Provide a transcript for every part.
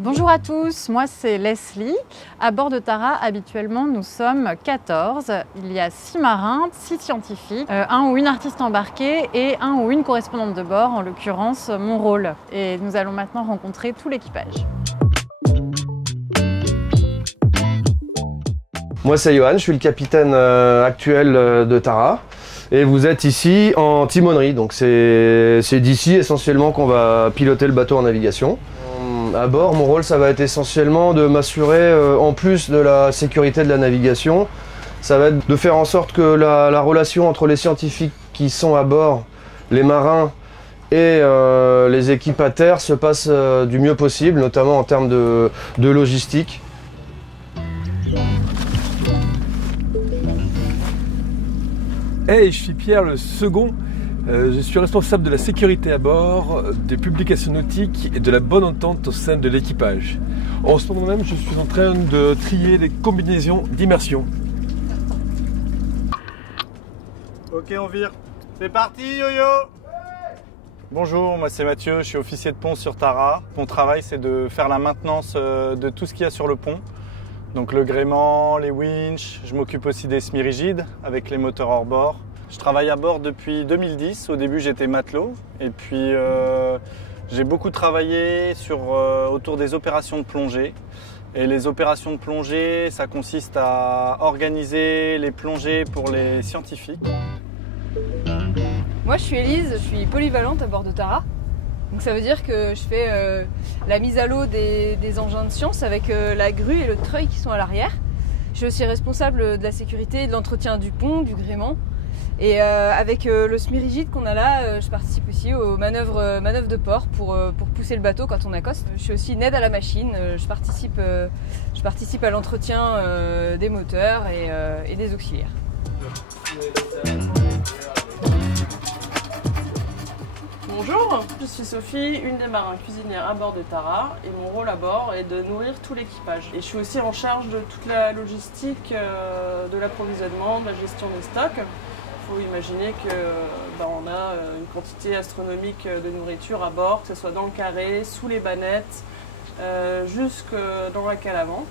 Bonjour à tous, moi c'est Leslie. À bord de Tara, habituellement, nous sommes 14. Il y a 6 marins, 6 scientifiques, un ou une artiste embarquée et un ou une correspondante de bord, en l'occurrence mon rôle. Et nous allons maintenant rencontrer tout l'équipage. Moi c'est Johan, je suis le capitaine actuel de Tara. Et vous êtes ici en timonerie, donc c'est d'ici essentiellement qu'on va piloter le bateau en navigation. À bord, mon rôle, ça va être essentiellement de m'assurer, en plus de la sécurité de la navigation, ça va être de faire en sorte que la relation entre les scientifiques qui sont à bord, les marins et les équipes à terre se passe du mieux possible, notamment en termes de logistique. Hey, je suis Pierre, le second. Je suis responsable de la sécurité à bord, des publications nautiques et de la bonne entente au sein de l'équipage. En ce moment même, je suis en train de trier les combinaisons d'immersion. Ok, on vire. C'est parti, yo-yo! Bonjour, moi c'est Mathieu, je suis officier de pont sur Tara. Mon travail, c'est de faire la maintenance de tout ce qu'il y a sur le pont. Donc le gréement, les winches, je m'occupe aussi des semi-rigides avec les moteurs hors bord. Je travaille à bord depuis 2010, au début j'étais matelot et puis j'ai beaucoup travaillé autour des opérations de plongée. Et les opérations de plongée, ça consiste à organiser les plongées pour les scientifiques. Moi je suis Élise, je suis polyvalente à bord de Tara. Donc ça veut dire que je fais la mise à l'eau des engins de science avec la grue et le treuil qui sont à l'arrière. Je suis aussi responsable de la sécurité et de l'entretien du pont, du gréement. Et avec le semi-rigide qu'on a là, je participe aussi aux manœuvres de port pour pousser le bateau quand on accoste. Je suis aussi une aide à la machine, je participe à l'entretien des moteurs et des auxiliaires. Bonjour, je suis Sophie, une des marins cuisinières à bord de Tara et mon rôle à bord est de nourrir tout l'équipage. Et je suis aussi en charge de toute la logistique de l'approvisionnement, de la gestion des stocks. Il faut imaginer qu'on a une quantité astronomique de nourriture à bord, que ce soit dans le carré, sous les bannettes, jusque dans la cale avant.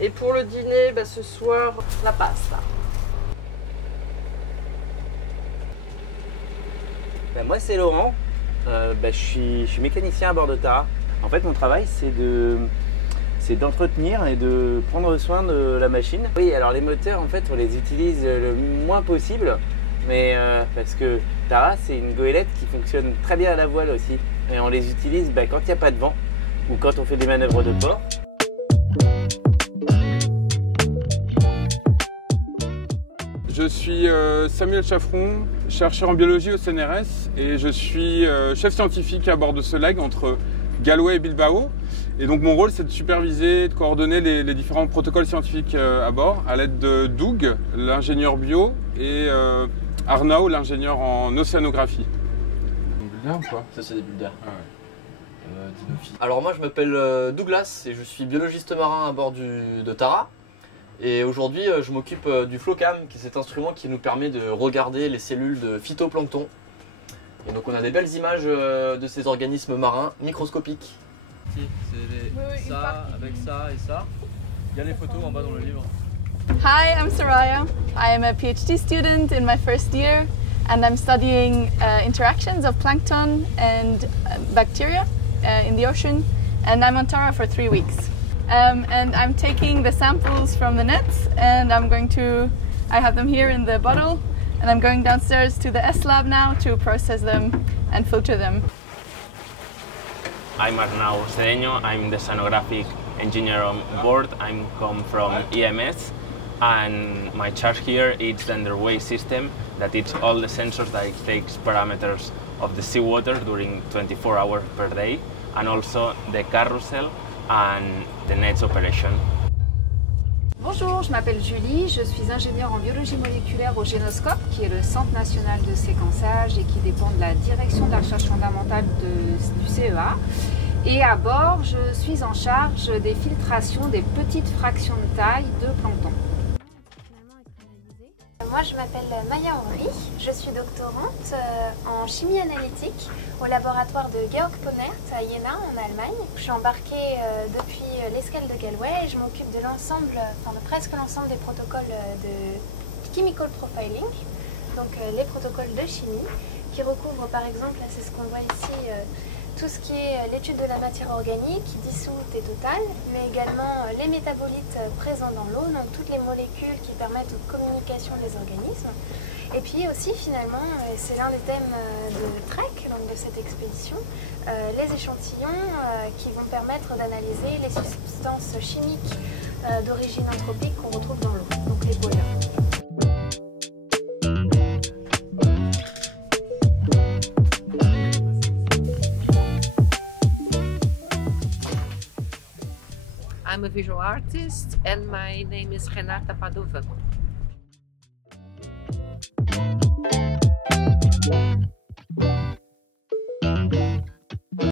Et pour le dîner, ce soir, la pasta. Moi c'est Laurent, je suis mécanicien à bord de Tara. En fait mon travail c'est d'entretenir et de prendre soin de la machine. Oui, alors les moteurs en fait on les utilise le moins possible, mais parce que Tara c'est une goélette qui fonctionne très bien à la voile aussi. Et on les utilise quand il n'y a pas de vent ou quand on fait des manœuvres de port. Je suis Samuel Chaffron, chercheur en biologie au CNRS et je suis chef scientifique à bord de ce leg entre Galway et Bilbao. Et donc mon rôle c'est de superviser, de coordonner les différents protocoles scientifiques à bord à l'aide de Doug, l'ingénieur bio, et Arnaud, l'ingénieur en océanographie. Là ou quoi? Ça c'est des bulles d'air. Ah ouais. Alors moi je m'appelle Douglas et je suis biologiste marin à bord de Tara. Et aujourd'hui je m'occupe du Flocam, qui est cet instrument qui nous permet de regarder les cellules de phytoplancton. Et donc on a des belles images de ces organismes marins microscopiques. C'est ça, avec ça et ça. Il y a les photos en bas dans le livre. Hi, I'm Soraya. I am a PhD student in my first year and I'm studying interactions of plankton and bacteria in the ocean, and I'm on Tara for 3 weeks. And I'm taking the samples from the nets and I have them here in the bottle, and I'm going downstairs to the S-Lab now to process them and filter them. I'm Arnau Cedeño, I'm the oceanographic engineer on board. I come from EMS, and my charge here is the underway system that is all the sensors that it takes parameters of the seawater during 24 hours per day, and also the carousel and the nets operation. Bonjour, je m'appelle Julie, je suis ingénieure en biologie moléculaire au Génoscope, qui est le Centre national de séquençage et qui dépend de la direction de la recherche fondamentale du CEA. Et à bord, je suis en charge des filtrations des petites fractions de taille de plancton. moi je m'appelle Maya Henry, je suis doctorante en chimie analytique au laboratoire de Georg Ponert à Jena en Allemagne. Je suis embarquée depuis l'escale de Galway et je m'occupe de l'ensemble, enfin de presque l'ensemble des protocoles de chemical profiling, donc les protocoles de chimie qui recouvrent par exemple, là c'est ce qu'on voit ici, tout ce qui est l'étude de la matière organique, dissoute et totale, mais également les métabolites présents dans l'eau, donc toutes les molécules qui permettent de communication des organismes. Et puis aussi finalement, c'est l'un des thèmes de Trek, donc de cette expédition, les échantillons qui vont permettre d'analyser les substances chimiques d'origine anthropique qu'on retrouve dans l'eau, donc les polluants. I'm a visual artist and my name is Renata Padova.